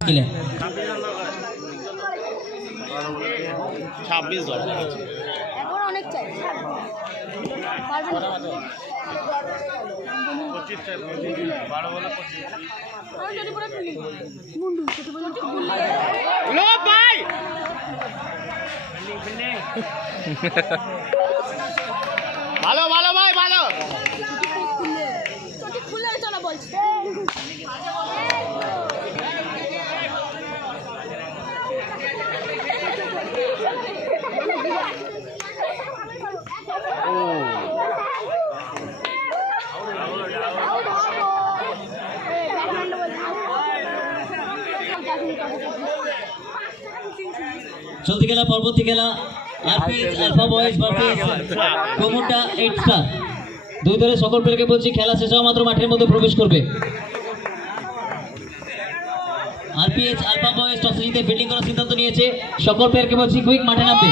26 জন এখন অনেক চাই ভাই ভালো ভালো ভাই ভালো খুলে চলো বলছি চলতি খেলা পরবর্তী খেলা আরপিএস আলফা বয়েজ ভার্সেস কোমুন্ডা 8 স্টার। দুই দলের সকল প্লেয়ারকে বলছি খেলা শেষ হওয়া মাত্র মাঠের মধ্যে প্রবেশ করবে। আরপিএস আলফা বয়েজ টস জিতে ফিল্ডিং করার সিদ্ধান্ত নিয়েছে। সকল প্লেয়ারকে বলছি কুইক মাঠে নামবে।